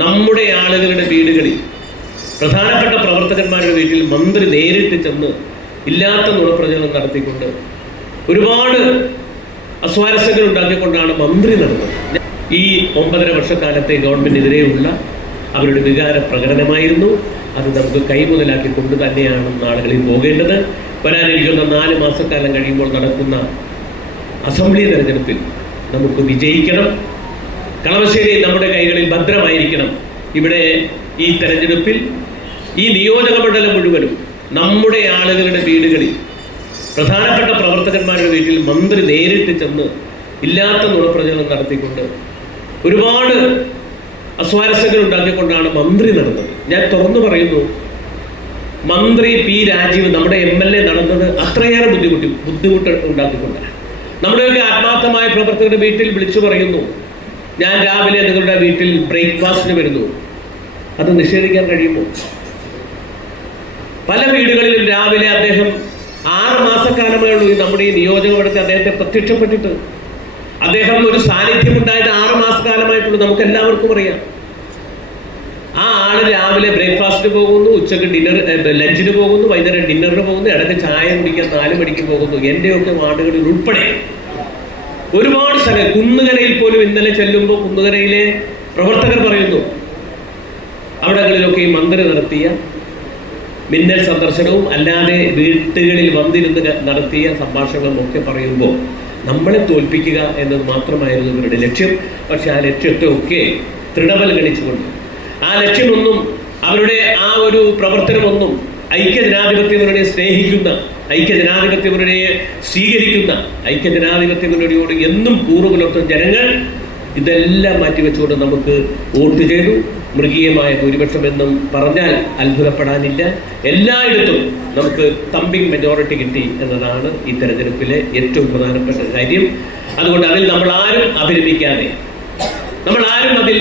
നമ്മുടെ ആളുകളുടെ വീടുകളിൽ പ്രധാനപ്പെട്ട പ്രവർത്തകന്മാരുടെ വീട്ടിൽ മന്ത്രി നേരിട്ട് ചെന്ന് ഇല്ലാത്ത നുണപ്രചരണം നടത്തിക്കൊണ്ട് ഒരുപാട് അസ്വാരസ്യങ്ങൾ ഉണ്ടാക്കിക്കൊണ്ടാണ് മന്ത്രി നടന്നത്. ഈ 9.5 വർഷക്കാലത്തെ ഗവൺമെന്റിനെതിരെയുള്ള അവരുടെ വികാര പ്രകടനമായിരുന്നു. അത് നമുക്ക് കൈമുതലാക്കി കൊണ്ട് തന്നെയാണ് നാളുകളിൽ പോകേണ്ടത്. വരാനിരിക്കുന്ന 4 മാസക്കാലം കഴിയുമ്പോൾ നടക്കുന്ന അസംബ്ലി തെരഞ്ഞെടുപ്പിൽ നമുക്ക് വിജയിക്കണം. കളമശ്ശേരി നമ്മുടെ കൈകളിൽ ഭദ്രമായിരിക്കണം. ഇവിടെ ഈ തെരഞ്ഞെടുപ്പിൽ ഈ നിയോജക മണ്ഡലം മുഴുവനും നമ്മുടെ ആളുകളുടെ വീടുകളിൽ പ്രധാനപ്പെട്ട പ്രവർത്തകന്മാരുടെ വീട്ടിൽ മന്ത്രി നേരിട്ട് ചെന്ന് ഇല്ലാത്ത നുണപ്രചരണം നടത്തിക്കൊണ്ട് ഒരുപാട് അസ്വാരസ്യങ്ങൾ ഉണ്ടാക്കിക്കൊണ്ടാണ് മന്ത്രി നടന്നത്. ഞാൻ തുറന്നു പറയുന്നു, മന്ത്രി പി രാജീവ് നമ്മുടെ MLA നടന്നത് അത്രയേറെ ബുദ്ധിമുട്ട് ഉണ്ടാക്കിക്കൊണ്ടാണ്. നമ്മുടെയൊക്കെ ആത്മാർത്ഥമായ പ്രവർത്തകരുടെ വീട്ടിൽ വിളിച്ചു പറയുന്നു, ഞാൻ രാവിലെ നിങ്ങളുടെ വീട്ടിൽ ബ്രേക്ക്ഫാസ്റ്റിന് വരുന്നു. അത് നിഷേധിക്കാൻ കഴിയുമോ? പല വീടുകളിലും രാവിലെ അദ്ദേഹം 6 മാസക്കാലമേ ഉള്ളൂ നമ്മുടെ ഈ നിയോജകമണ്ഡലത്തിൽ അദ്ദേഹത്തെ പ്രത്യക്ഷപ്പെട്ടിട്ട്. അദ്ദേഹം ഒരു സാന്നിധ്യമുണ്ടായിട്ട് 6 മാസക്കാലമായിട്ടുള്ളൂ, നമുക്ക് എല്ലാവർക്കും അറിയാം. ആ ആള് രാവിലെ ബ്രേക്ക്ഫാസ്റ്റിന് പോകുന്നു, ഉച്ചക്ക് ലഞ്ചിന് പോകുന്നു, വൈകുന്നേരം ഡിന്നറിന് പോകുന്നു, ഇടയ്ക്ക് ചായ കുടിക്കാൻ 4 മണിക്ക് പോകുന്നു. എൻ്റെയൊക്കെ വാർഡുകളിൽ ഉൾപ്പെടെ ഒരുപാട് സ്ഥലം, കുന്നുകരയിൽ പോലും ഇന്നലെ ചെല്ലുമ്പോൾ കുന്നുകരയിലെ പ്രവർത്തകർ പറയുന്നു, അവിടങ്ങളിലൊക്കെ ഈ മന്ത്രി നടത്തിയ മിന്നൽ സന്ദർശനവും അല്ലാതെ വീട്ടുകളിൽ വന്നിരുന്ന് നടത്തിയ സംഭാഷണങ്ങളും ഒക്കെ പറയുമ്പോൾ നമ്മളെ തോൽപ്പിക്കുക എന്നത് മാത്രമായിരുന്നു ഇവരുടെ ലക്ഷ്യം. പക്ഷെ ആ ലക്ഷ്യത്തെ ഒക്കെ തൃണവൽഗണിച്ചുകൊണ്ട്, ആ ലക്ഷ്യമൊന്നും അവരുടെ ആ ഒരു പ്രവർത്തനമൊന്നും ഐക്യജനാധിപത്യ മുന്നണിയെ സ്നേഹിക്കുന്ന, ഐക്യജനാധിപത്യ മുന്നണിയെ സ്വീകരിക്കുന്ന, ഐക്യജനാധിപത്യ മുന്നണിയോട് എന്നും കൂറുപുലർത്തുന്ന ജനങ്ങൾ ഇതെല്ലാം മാറ്റിവെച്ചുകൊണ്ട് നമുക്ക് വോട്ട് ചെയ്തു. മൃഗീയമായ ഭൂരിപക്ഷം എന്നും പറഞ്ഞാൽ അത്ഭുതപ്പെടാനില്ല. എല്ലായിടത്തും നമുക്ക് തമ്പിങ് മെജോറിറ്റി കിട്ടി എന്നതാണ് ഈ തെരഞ്ഞെടുപ്പിലെ ഏറ്റവും പ്രധാനപ്പെട്ട കാര്യം. അതുകൊണ്ട് അതിൽ നമ്മളാരും അഭിരമിക്കാതെ, നമ്മളാരും അതിൽ